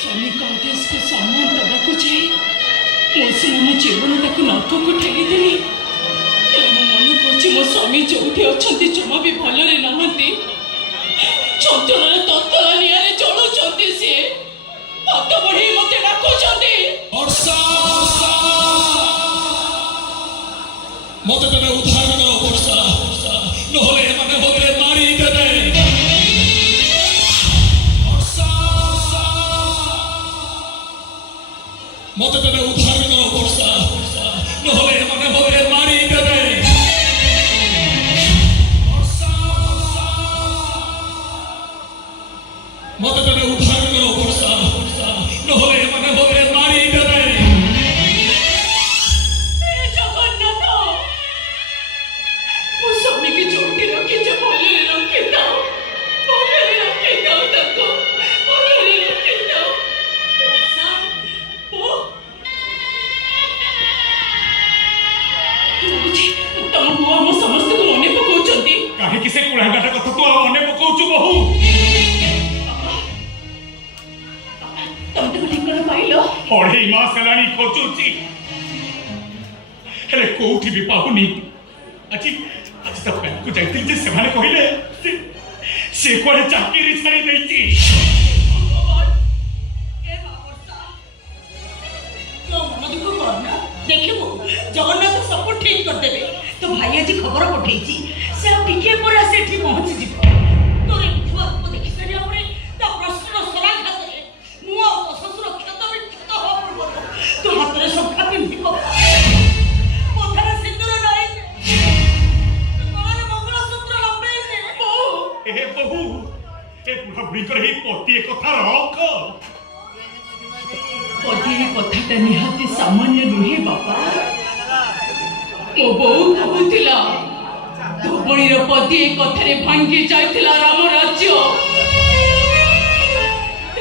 स्वामी का आदेश को सम्मान दबाक जाए मो सिना मो जीवन ताक नर्क को ठेलीदेली मो मन कौच मो स्वामी जो अच्छा जमा भी भलरे नहांती चंचल तत्तला निआरे जलुंट सी हाथ बढ़े मत डाकुंट मत तेरे उद्धार करो वर्षा नहले माने होते मारी देबे मत तेरे उद्धार करो वर्षा नहले माने होते मारी देबे मत तेरे उद्धार करो वर्षा नहले माने होते मारी देबे किसे कुलाघाट कथा तू अने पकाउछु बहु तुम तो ठिकाना पाइलो अढ़े मास हेलानी खोजुची हेले कोठी भी पाहुनी আজি आज तो बैंक को जाइतिल जे सेमाने कहिले से कोडे चाकरी छाड़ी दैची भगवान ए बाबरसा तो मन दुख करना देखिबो जगन्नाथ सब ठीक कर देबे तो भाई आज खबर पठेची से टिके पर आसे ठी पहुंच जिवो तोरे छुआ को देखि सारिया परे ता प्रश्न सलाह खातरे मुआ तो ससुर क्षत विक्षत हो पड़बो तो हातरे संख्या पिंपी को पथरे सिंदूर नाही तोरे मंगलसूत्र लपे ने ए बहु ए बुढ़ा बुढ़ी कर ही पति कथा रख पति कथाटा निहाती सामान्य नुहे बापा मो बहु कहूतिला धोबणीर पति कथारे भांगी जाइथिला राम राज्य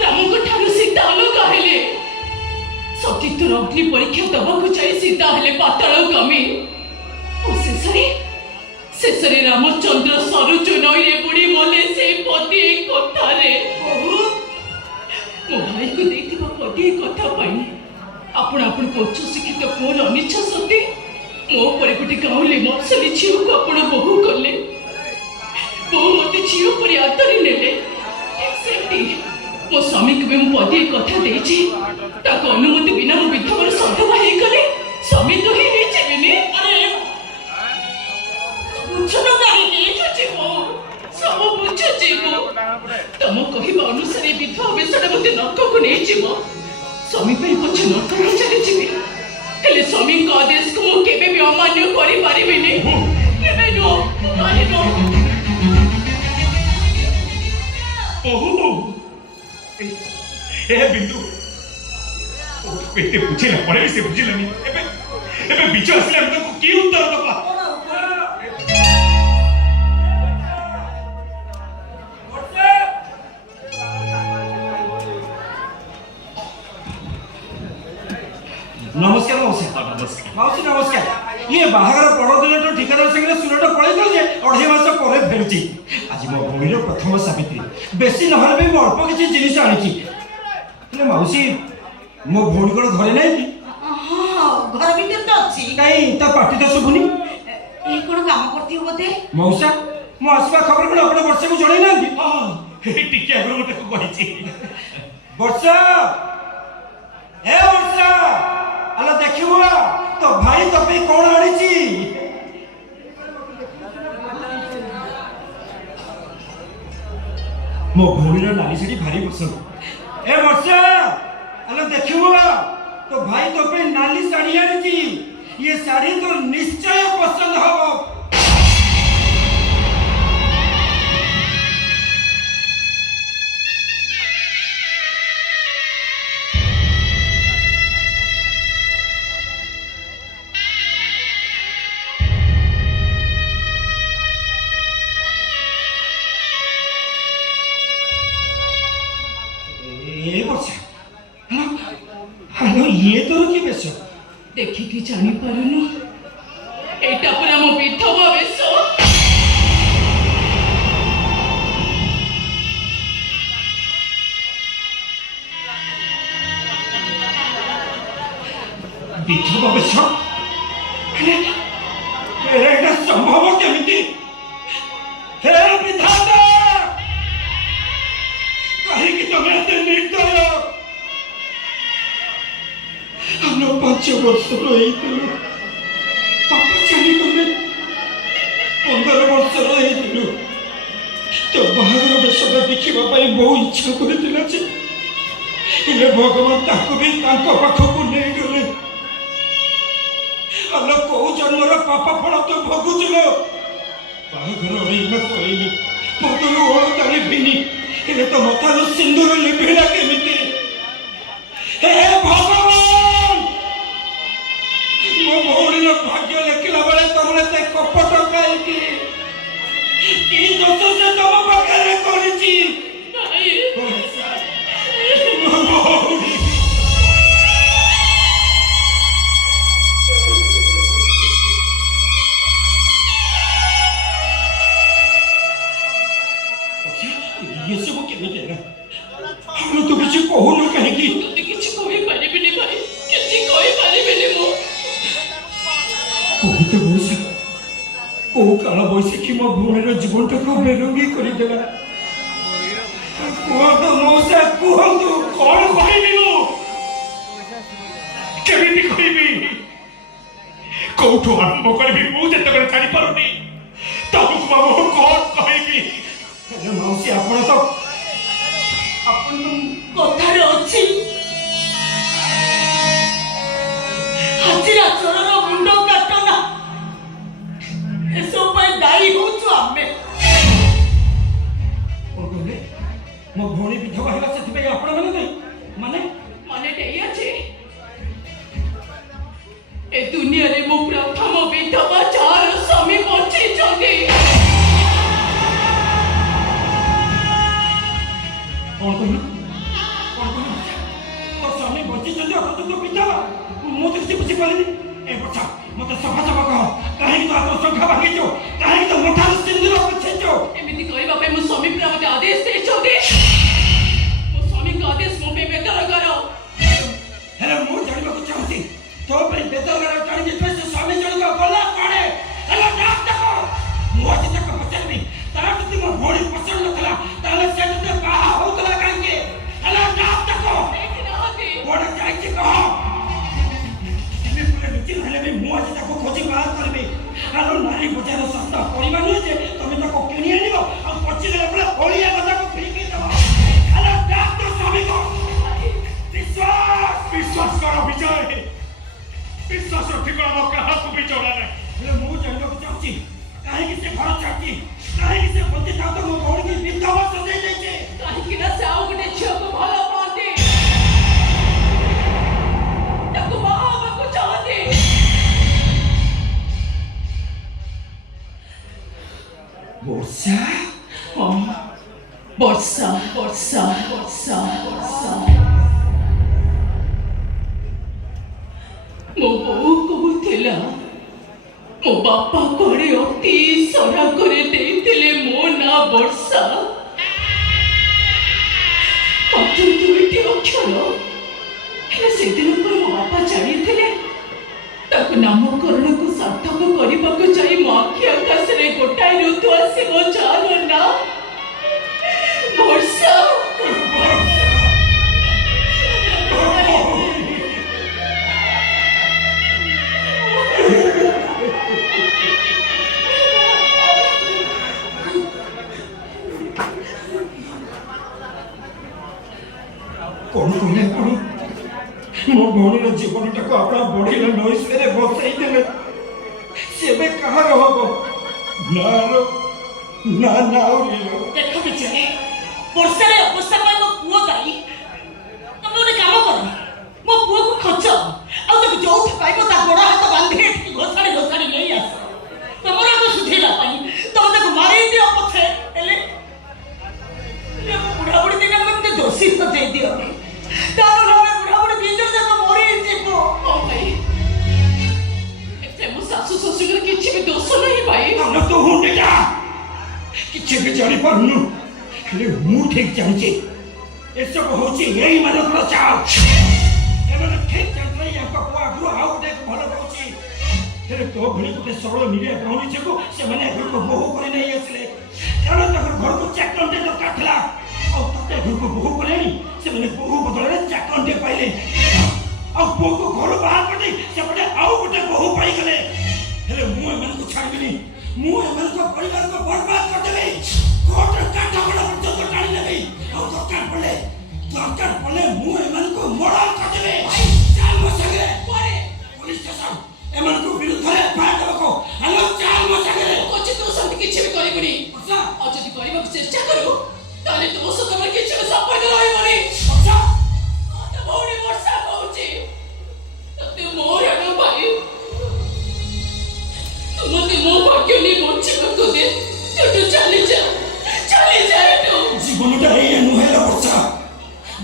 राम को ठानु सीता अलग हेले सचित्र अग्नि परीक्षा दबाक जाई सीता हेले पातालगामी शेषरे रामचंद्र सरुचु नईरे बुड़ी मले से पति कथारे मो भाई को देथिबा पति कथा पाई आपण आपण को उच्च शिक्षित कोन अनिच्छा सती मो पर गोटे गाँवले मसली झील को आपण बहु कले बहु मत झील पर आतरी नेले सेठी मो स्वामी को भी मो पति कथा देछि ताको अनुमति बिना मो विधवर सधवा हे गले स्वामी तो ही हे जेबेनी अरे बुझनो नाही के छछि मो सब बुझछि मो तम कहिबा अनुसार विधवा बेसडा मते नरक को नै जिवो स्वामी पे कुछ नरक को चले जिवे हेले स्वामी का आदेश को मो केबे भी अमान्य करि पारिबिनी केबे नो काहे नो ओहो ए बिंदु ओ पेटे पूछे ना पड़े से बुझिलानी एबे बीच आसले हम को की उत्तर दबा नमस्कार मौसी मौसी नमस्कार ये बाहागर पड़ोदिन तो ठिकादार संगे सुरट पड़े गल जे अढ़े मास पर फेरुची आज मो भूमिर प्रथम सावित्री बेसी नहले भी मो अल्प किछि जिनिस आनिची ले मौसी मो भौणी को घरे नै कि हां घर भीतर तो अछि काई ता पार्टी तो सुबुनी ए कोन काम करती हो बोते मौसा मो आसवा खबर को अपने वर्षा को जणै नांती हां हे टिके आगरो मते को कहिची वर्षा ए वर्षा अला देखिबो तो भाई तो पे कोन आनिची मो भौणीर नाली सेठी भारी पसंद ए वर्षा अला देखिबो तो भाई तो पे नाली साड़ी आनिची ये साड़ी तो निश्चय पसंद हबो हेलो ये तो की बेस देखिकी जानी पारुनु एटा पर हम विधवा बेस विधवा बेश एटा संभव केमिति हे विधाता कहीं तुम एते निर्दय हम 5 वर्ष रही पापा चली गले 15 वर्ष रही तो बाहर बेशटा देखा बहुत इच्छा कर भगवान ताको भी पाखक नहीं गले अल कौ जन्मर पाप फल तो भोगुल बाहर पदर ओळताली भिनी तो मतार सिंदूर लिभिला केमिति हे भगवान मो भौणी भाग्य लेखिला बेले तुमने कपट कहीं कि दोष से तुम पाखे करी ये सब केमिति हम तो किसी कहूनु कहीं କିଛି କହିପାରିବିନି ଭାଇ କିଛି କହିପାରିବିନି ମୁଁ कहते बस को काल बैशाखी मो भूमिर जीवन टाक बेरंगी करदेला कहतु मौसा कहतु कौन कहबी मु केमिति कहबी कौठु आरंभ करबी मु जते बेले जानि पारुनी तबु बाबू कौन कहबी अरे मौसी आपण तो କଥାରେ ଅଛି ହାଜିରା ଚୋରର ମୁଣ୍ଡ କାଟ ନା ଏସବୁ ପାଇଁ ଦାୟୀ ହଉଛୁ ଆମେ कौन कहले मो भौणी विधवा होला से आपण माने नहीं माने ମାନେ ଏଇଆ ଯେ ଏ ଦୁନିଆରେ ମୁଁ ପ୍ରଥମ ବିଧବା ଯାହାର ସ୍ୱାମୀ ବଞ୍ଚିଛନ୍ତି कौन कहलु तो स्वामी बची तो विधवा मु तो किसी बुझी पाली ए बच्चा मत सफा सफा कह कहीं तो आत्म संख्या भागी जो कहीं तो मठार सिंदूर पछे जो एमिति कहबा पे मो स्वामी पूरा मते आदेश देछोदे मो स्वामी का आदेश मो पे बेतर करो हेले मु जानिबा को चाहती तो पे बेतर करो टाणी जे से स्वामी जणको गला पड़े हेले डाक देखो मु आज तक पछरबी तारा प्रति मो भोड़ी पसंद नथला ताले से ते बाहा होतला कांगे हेले डाक देखो कोण जाई कह एमे पुरे नीति हेले भी मु आज तक खोजी बाहर करबी आलो नारी बजार सस्ता परिमा नहीं जे तुम ताको किनी आनिबो आ पछी देला पुरा ओलिया कथा को फेंकी देबो हेले डाक तो स्वामी को विश्वास करो विजय विश्वास ठिकाना मो कहा को भी जोड़ा नहीं हेले मु जानिबा को चाहती काहे कि से घर चाहती काहे कि से बंदी था तो मो भौणी की विधवा सजाई जाई छे काहे कि ना से आउ गने छियो को भलो पाते ताको बाहा को चाहते वर्षा ବର୍ଷା ବର୍ଷା ବର୍ଷା ବର୍ଷା ମୋ ବୋଉ କହୁଥିଲା ମୋ ବାପା କୁଆଡ଼େ ଅତି ସରା କରି ଦେଇଥିଲେ ମୋ ନାଁ ବର୍ଷା ମାତ୍ର 2ଟି ଅକ୍ଷର ହେଲେ ସେଦିନ ପରେ ମୋ ବାପା ଜାଣିଥିଲେ ତାକୁ ନାମକରଣକୁ ସାର୍ଥକ କରିବାକୁ ଯାଇ ମୋ ଆଖି ଆକାଶରେ ଗୋଟାଏ ଋତୁ ଆସିବ ଯାହାର ନାଁ ବର୍ଷା कौन कहले कौन मो भौणीर जीवनटाक आपणा बढीर नईसरे बसई देले सेबे कहार हबो ना ଦେଖ ବିଜୟ ବର୍ଷାର ଅବସ୍ଥା ପାଇଁ ମୋ ପୁଅ ଦାୟୀ ତମେ ଗୋଟେ କାମ କର ମୋ ପୁଅକୁ ଖୋଜ ଆଉ ତାକୁ ଯୋଉଠି ପାଇବ ତା ଗୋଡ଼ ହାତ ବାନ୍ଧି ଏଠିକି ଘୋଷାଡ଼ି ନେଇ ଆସ ତମର ଆଗ ସୁଧେଇବା ପାଇଁ ତମେ ତାକୁ ମାରି ଦିଅ ପଛେ ହେଲେ ବୁଢ଼ାବୁଢ଼ୀ ଦିନ ମତେ ଦୋଷୀ ସଜେଇ ଦିଅନି ତାର ବୁଢ଼ାବୁଢ଼ୀ ଦି ଜଣ ଯାକ ମରିଯିବ ଭାଇ ଏତେ ମୋ ଶାଶୁ ଶ୍ୱଶୁରର କିଛି ବି ଦୋଷ ନାହିଁ ଭାଇ ଆମେ ତ ହୁଣ୍ଡିଟା किसी भी जानी पारुनु हेले मु ठीक जानिचे ए सब होची एई मानकर चाल एमन ठीक जानले या पपुआ गुरु हाउ ହେଲେ ତୋ ଭଳି ଗୋଟେ ସରଳ ନିରୀହ ଗ୍ରହଣୀ ଝିଅକୁ ସେମାନେ ଘରକୁ ବୋହୂ କରି ନେଇ ଆସିଲେ କାରଣ ତାଙ୍କର ଘରକୁ ଚାକରଟେ ଦରକାର ଥିଲା ଆଉ ତତେ ଘରକୁ ବୋହୂ କରି ଆଣି ସେମାନେ ବୋହୂ ବଦଳରେ ଚାକରଟେ ପାଇଲେ ଆଉ ପୁଅକୁ ଘରୁ ବାହାର କରି ସେପଟେ ଆଉ ଗୋଟେ ବୋହୂ ପାଇଗଲେ ହେଲେ ମୁଁ ଏମାନଙ୍କୁ ଛାଡ଼ିବିନି ମୁଁ ଏମାନଙ୍କ ପରିବାରକୁ ବର୍ବାଦ କରିଦେବି କୋର୍ଟର କାଠ ବଡ଼ ପର୍ଯ୍ୟନ୍ତ ଟାଣି ନେବି ଆଉ ଦରକାର ପଡ଼ିଲେ ମୁଁ ଏମାନଙ୍କୁ ମର୍ଡର କରିଦେବି ଚାଲ ମୋ ସାଙ୍ଗରେ ପୋଲିସ ଷ୍ଟେସନ ଏମାନଙ୍କ ବିରୁଦ୍ଧରେ ଏଫଆଇଆର ଦେବାକୁ ହେଲୋ ଚାଲ ମୋ ସାଙ୍ଗରେ କଛି ତୁ ସେମିତି କିଛି ବି କରିବୁନି ଆଉ ଯଦି କରିବାକୁ ଚେଷ୍ଟା କରୁ ତାହେଲେ ତୁମ ସହିତ ମୋର କିଛି ବି ସମ୍ପର୍କ ରହିବନି ତୋ ଭଉଣୀ ବର୍ଷା କହୁଛି ତତେ ମୋର ଭାଇ ତୁ ମତେ ମୋ ଭାଗ୍ୟ ନେଇ ବଞ୍ଚିବାକୁ ଦେ ତୁ ଚାଲିଯା ଏଠୁ ଜୀବନଟା ଏଇଆ ନୁହେଁ ବର୍ଷା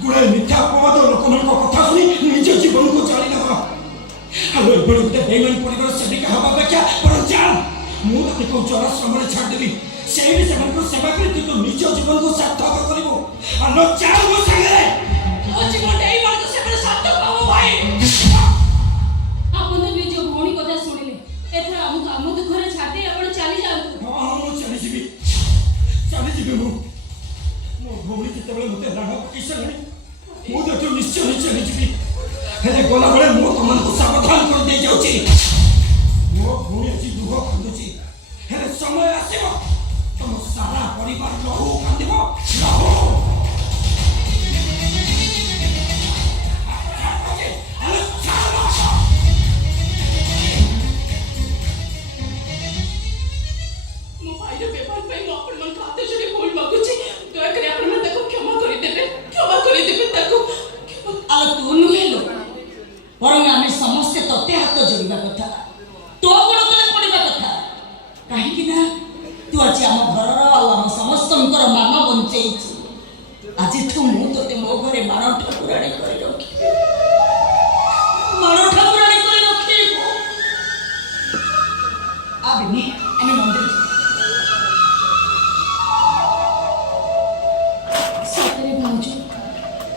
ଗୁଡ଼ାଏ ମିଥ୍ୟା ଅପବାଦ ଲୋକମାନଙ୍କ କଥା ଶୁଣି ନିଜ ଜୀବନକୁ ଜାଳିଦେବା ଆଉ ଏଭଳି ଗୋଟେ ବେଇମାନ ପରିବାର ସେବିକା ହେବା ଅପେକ୍ଷା ବରଂ ଚାଲ ମୁଁ ତତେ କହୁଛି ଆଶ୍ରମରେ ଛାଡ଼ିଦେବି ସେଇଠି ସେମାନଙ୍କୁ ସେବା କରି ତୁ ତୋ ନିଜ ଜୀବନକୁ ସାର୍ଥକ କରିବୁ ଆଲୋ ଚାଲ ମୋ ସାଙ୍ଗରେ ତୋ ଜୀବନଟା ଏଇମାନଙ୍କ ସେବାରେ ସାର୍ଥକ ହବ ଭାଇ ଆପଣ ତ ନିଜ ଭଉଣୀ କଥା ଶୁଣିଲେ ଏଥର ଆମକୁ ଆମ ଦୁଃଖରେ ଛାଡ଼ି ଆପଣ ଚାଲି ଯାଆନ୍ତୁ ହଁ ମୁଁ ଚାଲିଯିବି ମୁଁ ମୋ ଭଉଣୀ ଯେତେବେଳେ ମୋତେ ରାଣ ପକେଇ ସାରିଲାଣି ମୁଁ ତ ଏଠୁ ନିଶ୍ଚୟ ଚାଲିଯିବି ହେଲେ ଗଲାବେଳେ ମୁଁ ତମମାନଙ୍କୁ ସାବଧାନ କରିଦେଇ ଯାଉଛି ମୋ ଭଉଣୀ ଆଜି ଲୁହ କାନ୍ଦୁଛି ହେଲେ ସମୟ ଆସିବ ତମ ସାରା ପରିବାର ଲହୁ କାନ୍ଦିବ ଲହୁ ମୋ ଭାଇର ବ୍ୟବହାର ପାଇଁ ମୁଁ ଆପଣମାନଙ୍କ ହାତ ଯୋଡ଼ି ଭୁଲ ମାଗୁଛି ଦୟାକରି ଆପଣମାନେ ତାକୁ କ୍ଷମା କରିଦେବେ ତାକୁ ଆଉ ତୁ ନୁହେଁ ଲୋ ବରଂ ଆମେ ସମସ୍ତେ ତତେ ହାତ ଯୋଡ଼ିବା କଥା ତୋ ଗୋଡ଼ ତଳେ ପଡ଼ିବା କଥା କାହିଁକି ନା ତୁ ଆଜି ଆମ ଘରର ଆଉ ଆମ ସମସ୍ତଙ୍କର ମାନ ବଞ୍ଚେଇଛୁ ଆଜିଠୁ ମୁଁ ତତେ ମୋ ଘରେ ମାଣ ଠାକୁରାଣୀ କରି ରଖିବି ଆବିନି ଆମେ ମନ୍ଦିର ସତରେ ଭାଉଜ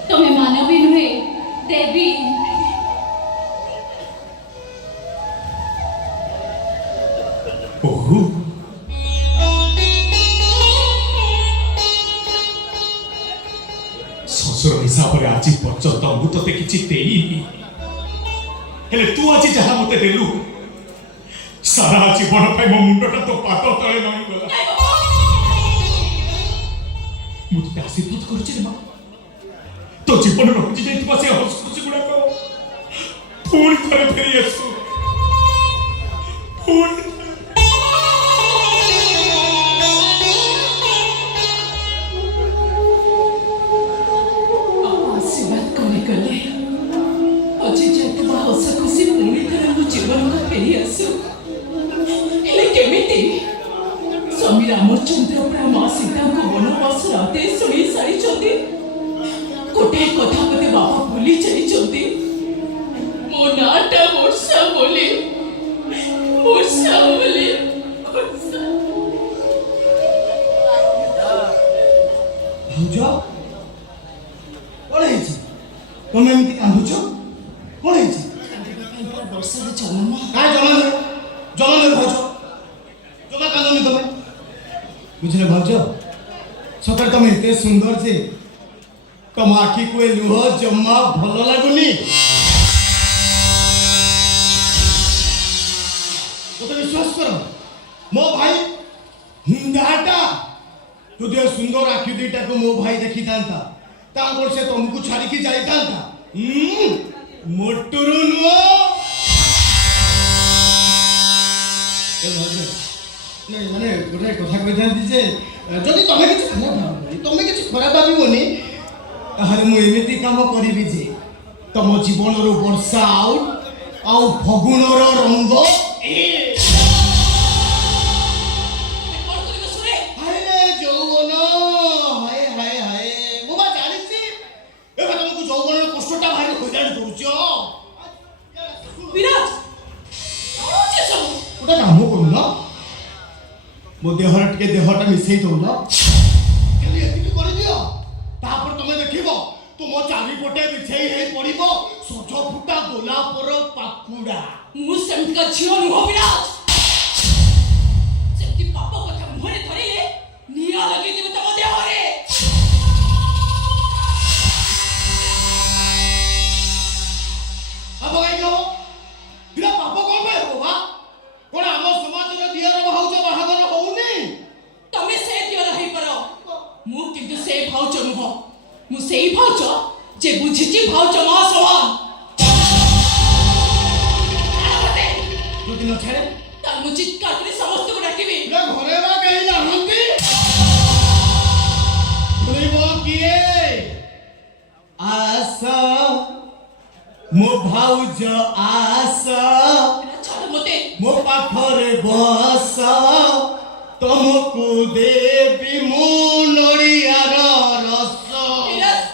ତମେ ମାନବୀ ନୁହେଁ ଦେବୀ ବୋହୂ ଶ୍ୱଶୁର ହିସାବରେ ଆଜି ପର୍ଯ୍ୟନ୍ତ ମୁଁ ତତେ କିଛି ଦେଇନି ହେଲେ ତୁ ଆଜି ଯାହା ମତେ ଦେଲୁ ସାରା ଜୀବନ ପାଇଁ ମୋ ମୁଣ୍ଡଟା ତୋ ପାଦ ତଳେ ନଇଁଗଲା ମୁଁ ତତେ ଆଶୀର୍ବାଦ କରୁଛି ରେ ମା ତୋ ଜୀବନରେ ହଜି ଯାଇଥିବା ସେ ହସଖୁସି ଗୁଡାକ ପୁଣି ଥରେ ଫେରି ଆସୁ ପୁଣି आशीर्वाद कले अजी जाता हस खुशी पुणी थर मो जीवन को फेरी आसु केमिति स्वामी रामचंद्र प्रा माँ सीता को वनवास राते शुणी सारी गोटे कथा मते बाबा भूली जाइछन्ति मो नाटा वर्षा बोली ଭାଉଜ କଣ ହେଇଛି ତମେ ଏମିତି କାନ୍ଦୁଛ କଣ ହେଇଛି ବର୍ଷାର ଜନ୍ମ କାଇଁ ଜମା ଭାଉଜ ଜମା କାନ୍ଦୁନି ତମେ ବୁଝିଲେ ଭାଉଜ ସତରେ ତମେ ଏତେ ସୁନ୍ଦର ଯେ ତମ ଆଖିକୁ ଏ ଲୁହ ଜମା ଭଲ ଲାଗୁନି ମତେ ବିଶ୍ୱାସ କର ମୋ ଭାଇ ହୁଣ୍ଡାଟା ଯଦି ସୁନ୍ଦର ଆଖି ଦୁଇଟାକୁ ମୋ ଭାଇ ଦେଖିଥାନ୍ତା ତାପରେ ସେ ତମକୁ ଛାଡ଼ିକି ଯାଇଥାନ୍ତା ମୋଟରୁ ନୁହଁ ମାନେ ଗୋଟେ କଥା କହିଥାନ୍ତି ଯେ ଯଦି ତମେ କିଛି ଖରାପ ଭାବିବନି ତାହେଲେ ମୁଁ ଏମିତି କାମ କରିବି ଯେ ତମ ଜୀବନରୁ ବର୍ଷା ଆଉଟ୍ ଆଉ ଫଗୁଣର ରଙ୍ଗ ଯୌବନ ହାୟ ହାୟ ହାୟ ମୁଁ ବା ଜାଣିଛି ଏବେ ତମକୁ ଯୌବନର କଷ୍ଟଟା ଭାରି ହଇରାଣ କରୁଛ ବିରାଟ ଗୋଟେ କାମ କରୁନ ମୋ ଦେହରେ ଟିକେ ଦେହଟା ମିଶେଇ ଦଉନ ଖାଲି ଏତିକି କରିଦିଅ ତାପରେ ତମେ ଦେଖିବ ତୁମ ଚାରିପଟେ ବିଛେଇ ହେଇ ପଡିବ ସଜ ଫୁଟା ମୁଲାପୁର ପାକୁଡ଼ା। ମୁଁ ସେମିତିକା ଝିଅ ନୁହଁ ବିରାଜ। ସେମିତି ପାପ କଥା ମୁହଁରେ ଧରିଲେ ନିଆଁ ଲଗେଇଦେବେ ତମ ଦେହରେ। ପାପ କାହିଁକି ହବ? ଏଇଟା ପାପ କଣ ପାଇଁ ହବ ବା? କଣ ଆମ ସମାଜରେ ଦିଅର ଭାଉଜ ବାହାଘର ହଉନି? ତମେ ସେ ଦିଅର ହେଇପାର, ମୁଁ କିନ୍ତୁ ସେ ଭାଉଜ ନୁହଁ। ମୁଁ ସେଇ ଭାଉଜ ଯେ ବୁଝିଛି ଭାଉଜ ମା ସମାନ। ଯଦି ନ ଛାଡ଼େ ତାର ମୁଁ ଚିତ୍କାର କରି ସମସ୍ତଙ୍କୁ ଡାକିବି। ଏଇଟା ଘରେ ବା କେହି ଜାଣନ୍ତି? ଶୁଣିବ କିଏ? ଆସ ମୋ ଭାଉଜ ଆସ, ଛାଡ଼ ମତେ। ମୋ ପାଖରେ ବସ, ତମକୁ ଦେବି ମୁଁ ନଡ଼ିଆର ରସ। ବିରାଜ,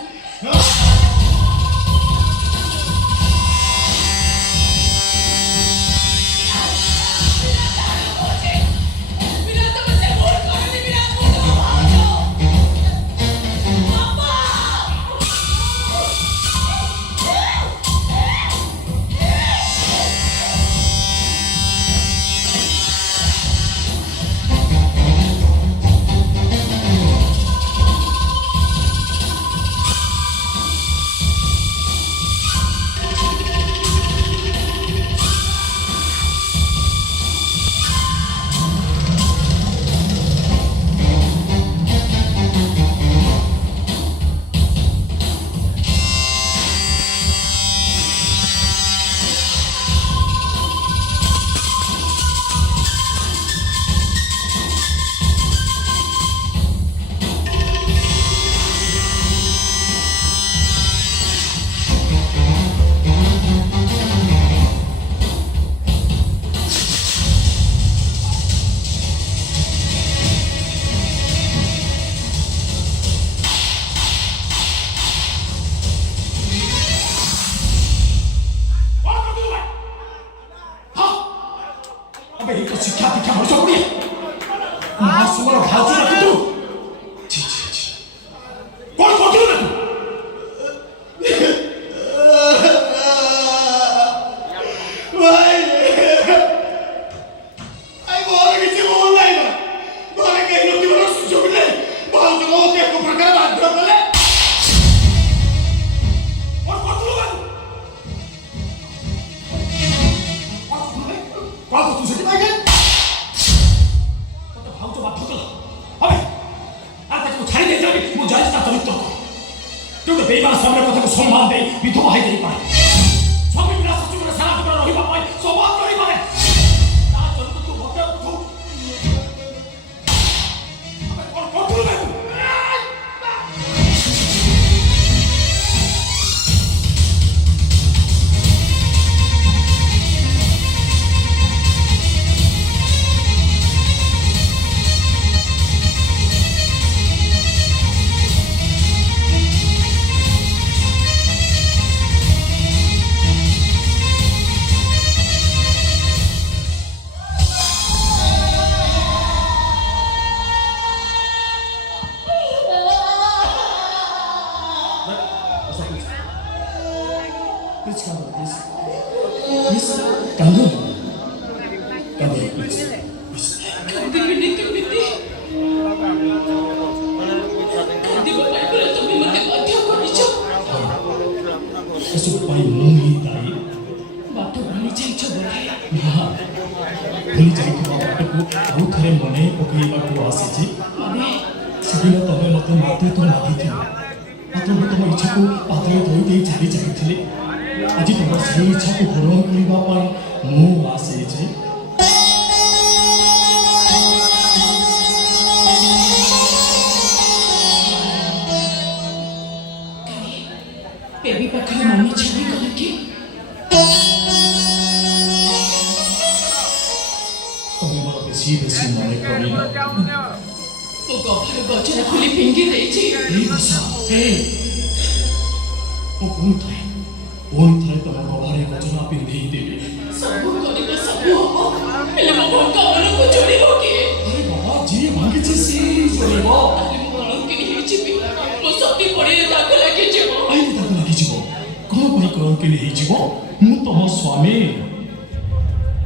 ବିରାଜ ତମେ ସେ ଭୁଲ କରନି। ବିରାଜ ମୁଁ ତମ ଭାଉଜ। ବାପା! अबे ये तो शिक्षा दीक्षा वर्षों पड़ी है मां सुमर भाजू ना तू जी जी जी कौन कौन तू ना तू ଭାଇ ଘରେ କିଛି ଭୁଲ ନାହିଁ ବା। ଘରେ କେହି ନଥିବାର ସୁଯୋଗ ନାହିଁ। ଭାଉଜ ମୋତେ ଏକ ପ୍ରକାର ବାଧ୍ୟ କଲେ। और कौन तू लोग कौन तू से ଆଜ୍ଞା तो भाव तो बात होता अबे आता को छाड़ी दे जाबी मु जाय ता चरित्र तो बेईमान सामने কথা को सम्मान दे विधवा है देई पाए स्वामी बिना सचु में सारा जीवन रहिबा पाए सौभाग्य रही पाए ता जन्म तू भक्त तू अबे कौन तू लोग Please come on, please. Please, come on. Come on, please. Please. କାନ୍ଦିବିନି କେମିତି? କାନ୍ଦିବା ପାଇଁ ପରା ତମେ ମତେ ବାଧ୍ୟ କରିଛ। ଏସବୁ ପାଇଁ ମୁଁ ହିଁ ଦାୟୀ। ବାଟ ଭୁଲି ଯାଇଛ ବୋଧେ। ନା, ଭୁଲି ଯାଇଥିବା ବାଟକୁ ଆଉ ଥରେ ମନେ ପକାଇବାକୁ ଆସିଛି। ମାନେ ସେଦିନ ତମେ ମୋତେ ମାତୃତ୍ୱ ମାଗିଥିଲ। ମାତ୍ର ମୁଁ ତମ ଇଚ୍ଛାକୁ ପାଦରେ ଧୋଇ ଦେଇ ଚାଲି ଯାଇଥିଲି। ଆଜି ତମ ସେଇ ଇଚ୍ଛାକୁ ପୂରଣ କରିବା ପାଇଁ ମୁଁ ଆସିଛି। ବେବି ପାଖରେ ମନେ ଛାଡ଼ିଗଲା କି? ତମେ ମୋର ବେଶୀ ବେଶୀ ମନେ ପଡ଼ିଲା। ମୁଁ ଗଭୀର ଗଜରା ଖୋଲି ଫିଙ୍ଗି ଦେଇଛି। ଏଇ ବିଷା ମୁଁ ପୁଣି ଥରେ ତମ ଗଭାରେ ଗଜନା ପିନ୍ଧେଇ ଦେବି। ସବୁ କରିବ ସବୁ ହବ, ହେଲେ ମୋ ଭଙ୍କା ମନକୁ ଯୋଡ଼ିବ କିଏ? ଆରେ ବାବା ଯିଏ ଭାଙ୍ଗିଛି ସିଏ ଯୋଡ଼ିବ। ତାହେଲେ ମୁଁ ଅଳଙ୍କିନୀ ହେଇଯିବି। ମୋ ସତୀ ପଡ଼ିରେ ଦାଗ ଲାଗିଯିବ। କାହିଁକି ତାକୁ ଲାଗିଯିବ? କଣ କ'ଣ ପାଇଁ କଳଙ୍କିଣୀ ହେଇଯିବ? ମୁଁ ତମ ସ୍ୱାମୀ।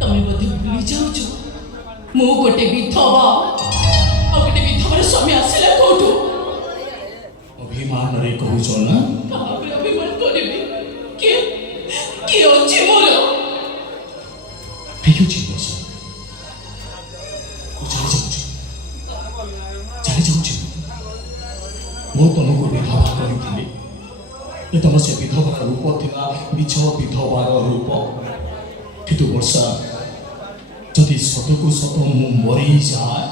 ତମେ ବୋଧେ ଭୁଲି ଯାଉଛ ମୁଁ ଗୋଟେ ବିଧବା ଆଉ ଗୋଟେ ବିଧବାର ସ୍ୱାମୀ ଆସିଲା କୋଉଠୁ? ଅଭିମାନରେ କହୁଛ ନା? କାହାକୁ ଅଭିମାନ କରିବି? କିଏ କିଏ ଅଛି ମୋର? ଠିକ୍ ଅଛି ବସ, ମୁଁ ଚାଲି ଯାଉଛି। ମୁଁ ତମକୁ ବିଧବା କରିଥିଲି, ଏ ତମ ସେ ବିଧବାର ରୂପ ଥିଲା ମିଛ ବିଧବାର ରୂପ। କିନ୍ତୁ ବର୍ଷା, ଯଦି ସତକୁ ସତ ମୁଁ ମରିଯାଏ,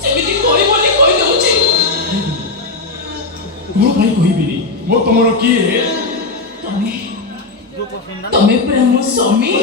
ସେମିତି କହିବନି କହିଦଉଛି। କ'ଣ ପାଇଁ କହିବିନି? ମୁଁ ତମର କିଏ? ତମେ ପୁରା ମୋ ସ୍ୱାମୀ।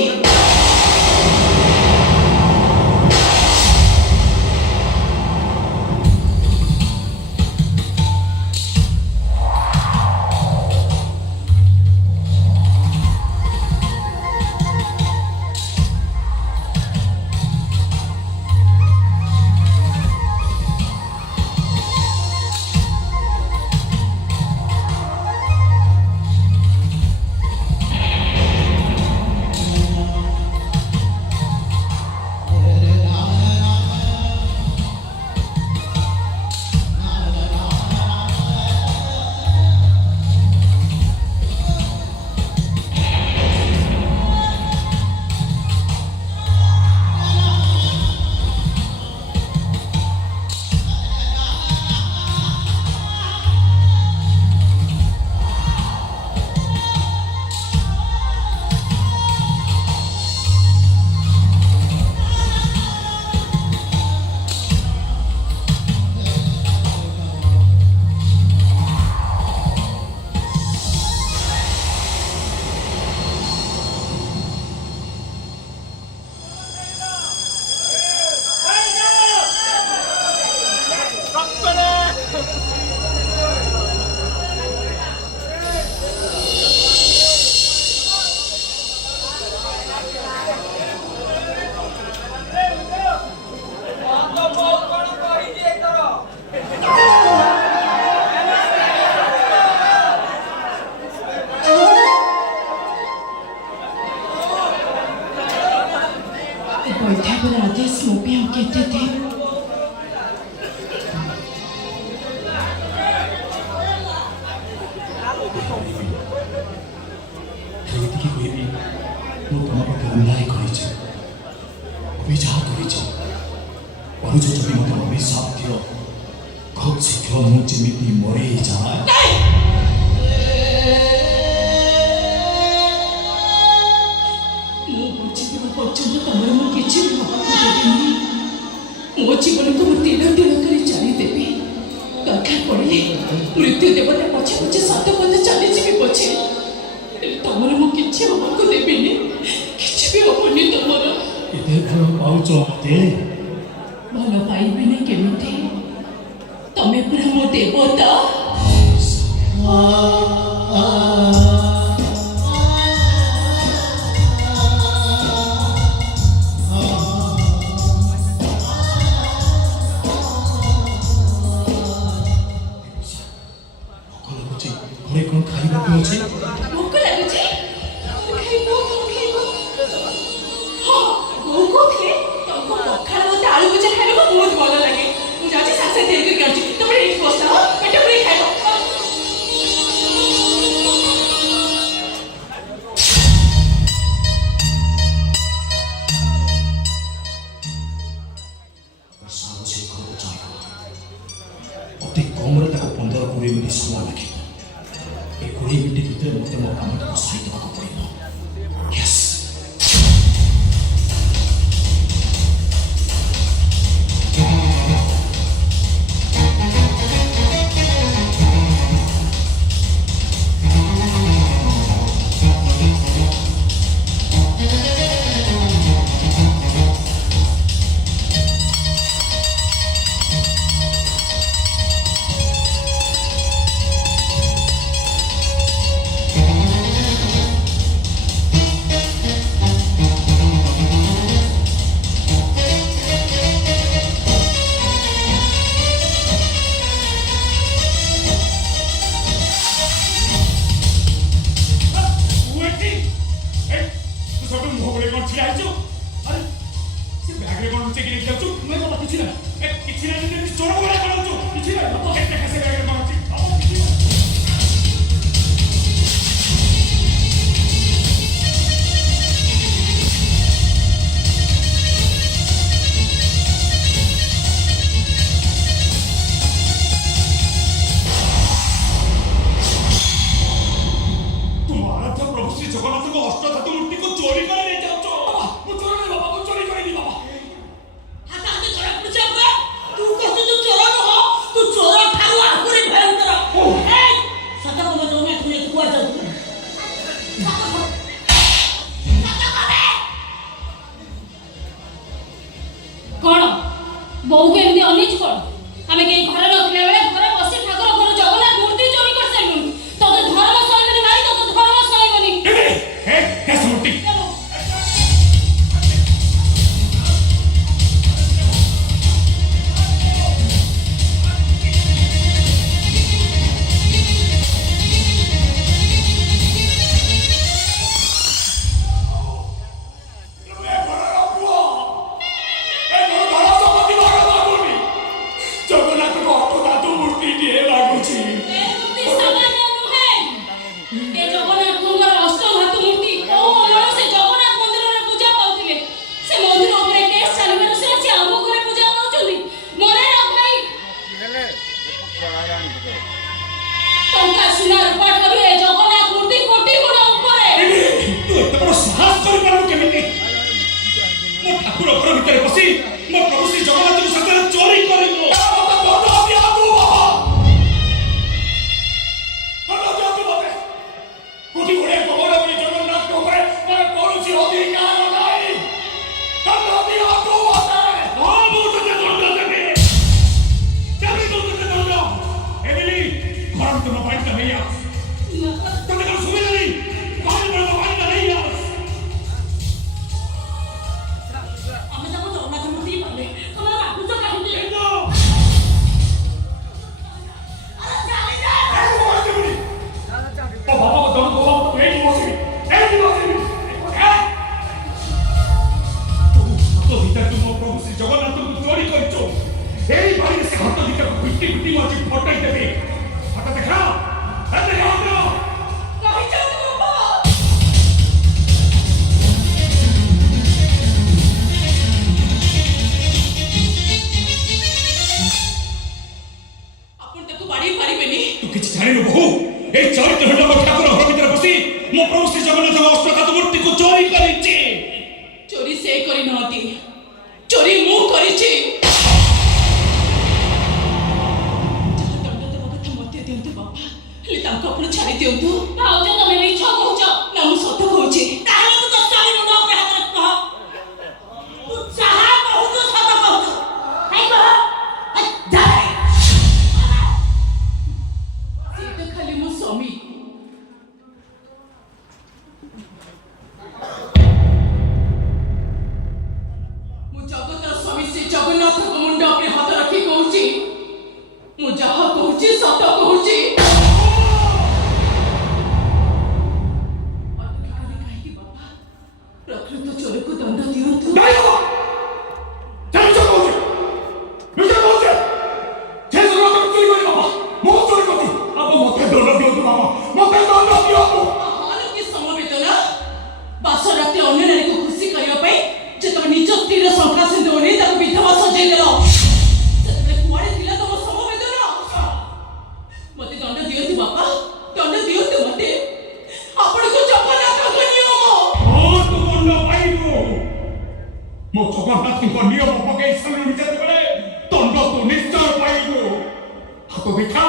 बैठा आदेश ମୋ ପାଇଁ ଆଉ କେତେ ଦିନ? ଏତିକି କହିବି, ମୁଁ ତମ ପ୍ରତି ଅନ୍ୟାୟ କରିଛି, ଅଭିଯାନ କରିଛି। କରୁଛ ଯଦି ମୋତେ ଅଭିଶାପ ଦିଅ, ଖୁବ୍ ଶୀଘ୍ର ମୁଁ ଯେମିତି ମରିଯାଏ। ମୁଁ ବଞ୍ଚିଥିବା ପର୍ଯ୍ୟନ୍ତ ତମର ମୁଁ କିଛି ବି ହବାକୁ ଦେବିନି। ମୋ ଜୀବନକୁ ମୁଁ ତିଳ ତିଳ କରି ଚାଲିଦେବି। ଦରକାର ପଡ଼ିଲେ ମୃତ୍ୟୁ ଦେବତା ପଛେ ପଛେ 7 ପଦ ଚାଲିଯିବି ପଛେ, ହେଲେ ତମର ମୁଁ କିଛି ହବାକୁ ଦେବିନି। କିଛି ବି ହବନି ତମର। ଏତେ ଭଲ ପାଉଛ ମତେ? ଭଲ ପାଇବିନି କେମିତି? ତମେ ପୁରା ମୋ ଦେବତା। ଘରେ କ'ଣ ଖାଇବାକୁ ଅଛି? ଭୋକ ଲାଗୁଛି? ଖାଇବ ଖାଇବ। ହଁ, ବୋଉ କହୁଥିଲେ ତମକୁ ପଖାଳ ମତେ ଆଳୁ ଭଜା ଖାଇବାକୁ ବହୁତ ଭଲ ଲାଗେ। ମୁଁ ଯାଉଛି ସାଙ୍ଗେ ସାଙ୍ଗେ ତିଆରି କରିକି ଆଣୁଛି। ତମେ ଏଇଠି ବସିଥାଅ, ପେଟ ପୁରେଇ ଖାଇବ। ଅତି କମ୍ରେ ତାକୁ 15-20 ମିନିଟ୍ ସମୟ ଲାଗିବ। ଏ 20 ମିନିଟ୍ ଭିତରେ ମୋତେ ମୋ କାମଟାକୁ ସାରିଦେବାକୁ ପଡ଼ିବ। ୟେସ୍। କିଛି ନାହିଁ ଯଦି ଚୋର ଭଳିଆ ଖେଳୁଛୁ କିଛି ନାହିଁ ବାପା କେତେ କେତେ ଗାଈ ମାରୁଛି ବାପା କିଛି ନାହିଁ ଜଗନ୍ନାଥଙ୍କ ଅଷ୍ଟଧାତୁ ମୂର୍ତ୍ତିକୁ ଚୋରି କରି ନେଇ ଯାଉଛ ମୁଁ ଚୋର ନାହିଁ ବାବା ମୁଁ ଚୋରି କରିନି ବାବା ହାତ ହାତ ଚୋରା ପଡୁଛି ବାବା ତୁ କହୁଛୁ ତୁ ଚୋର ନୁହଁ ତୁ ଚୋର ଠାରୁ ଆହୁରି ଭୟଙ୍କର ଏଇ ସତ କହ ଜଗନ୍ନାଥ ତୁମେ କୁଆଡେ ଯାଉଛୁ କଣ ବୋଉକୁ ଏମିତି ଅନେଇଛୁ କଣ ଆମେ କେହି ଘରେ ନଥିଲା ବେଳେ ଘରେ ବସି ଠାକୁର ଘର ଜଗନ୍ନାଥ ମୂର୍ତ୍ତି ଚୋରି କରିସାରିଲୁଣି ତୋତେ ଧର୍ମ ସହିବନି ନାଇଁ ତୋତେ ଧର୍ମ ସହିବନି ମୂର୍ତ୍ତି ଜଗନ୍ନାଥଙ୍କ ଅଷ୍ଟଧାତୁ ମୂର୍ତ୍ତିଟିଏ ଲାଗୁଛି ସାହସ କରିପାରିବୁ କେମିତି ମୋ ଠାକୁର ଘର ଭିତରେ ବସି ମୋ ପ୍ରଭୁ ଶ୍ରୀ ଜଗନ୍ନାଥଙ୍କୁ ସତରେ ଚୋରି କରିବୁ କୋଟି ଗୁଡିଏ କବର ବୋଲି ଜଗନ୍ନାଥଙ୍କ ଉପରେ ମୋର କୌଣସି ଅଧିକାର ନାହିଁ ଦଣ୍ଡ ଦିଅନ୍ତୁ ମୋତେ ହଁ ମୁଁ ତତେ ଦଣ୍ଡ ଦେବି ଦେବି ମୁଁ ତତେ ଦଣ୍ଡ ଏମିଲି ଘର ଭିତରେ ମୋ ବାଇକଟା ନେଇ ଆସ ତତେ କଣ ସୁବିଧା ନାହିଁ ଘର ଭିତରେ ମୋ ବାଇକଟା ନେଇ ଆସ ଆମେ ତାକୁ ଜଗନ୍ନାଥ ମୂର୍ତ୍ତି ପାଇଲେ ତମେ ରାଗୁଛ କାହିଁକି ଜଗନ୍ନାଥଙ୍କୁ ଚୋରି କରିଛୁ ଏଇ ବାড়িରେ ସେ ହାତ ଦିଟାକୁ ପିଟି ପିଟି ମଜି ଫଟାଇ ଦେବେ ହାତ ଦେଖା ଆପଣ ତାକୁ ବାଡେଇ ପାରିବେନି ତୁ କିଛି ଜାଣିନୁ ବହୁ এই চরিত্র হল ମୋ ଠାକୁର ଘର ଭିତରେ ବସି ମୋ ପ୍ରଭୁ ଶ୍ରୀ ଜଗନ୍ନାଥଙ୍କ ଅଷ୍ଟଧାତୁ ମୂର୍ତ୍ତିକୁ ଚୋରି କରିଛି ଚୋରି ସେ କରିନାହାନ୍ତି ଚୋରି ମୁଁ କରିଛି ଯାହା ଦଣ୍ଡ ଦେବା କଥା ମୋତେ ଦିଅନ୍ତୁ ବାବା ହେଲେ ତାଙ୍କୁ ଆପଣ ଛାଡ଼ି ଦିଅନ୍ତୁ ଭାଉଜ ତମେ ମିଛ କହୁଛ ନା ମୁଁ ସତ କହୁଛି ତାହେଲେ ତୁ ତ ସ୍ୱାମୀ ମୁଣ୍ଡ ଉପରେ ହାତ କହ ତୁ ଯାହା କହୁଛୁ ସତ କହୁଛୁ କାଇଁ କହ ସେ ତ ଖାଲି ମୋ ସ୍ୱାମୀ ଜଗତର ସ୍ୱାମୀ ଶ୍ରୀ ଜଗନ୍ନାଥଙ୍କ ମୁଣ୍ଡ ଉପରେ ହାତ ରଖି କହୁଛି ମୁଁ ଯାହା କହୁଛି ସତ କହୁଛି କାହିଁକି ବାବା ପ୍ରକୃତ ଚୋରକୁ ଦଣ୍ଡ ଦିଅନ୍ତୁ ସମବେଦନା ବାସ ରାତି ଅନ୍ୟ ନାରୀକୁ ଖୁସି କରିବା ପାଇଁ ଯେତେବେଳେ ନିଜ ସ୍ତ୍ରୀର ଶଙ୍ଖା ସିନ୍ଦୁର ନେଇ ତାକୁ ବିଧବା ସଜେଇ ଦେଲ ସେତେବେଳେ କୁଆଡେ ଥିଲା ତମ ସମବେଦନା ମତେ ଦଣ୍ଡ ଦିଅନ୍ତୁ ବାପା ଦଣ୍ଡ ଦିଅନ୍ତୁ ମତେ ଆପଣଙ୍କୁ ଜଗନ୍ନାଥଙ୍କ ନିୟମ ତୁ ଦଣ୍ଡ ପାଇବୁ ମୋ ଜଗନ୍ନାଥଙ୍କ ନିୟମ ପକେଇ ସାରିଲୁଣି ଯେତେବେଳେ ଦଣ୍ଡ ତୁ ନିଶ୍ଚୟ ପାଇବୁ ହାତ ଦେଖା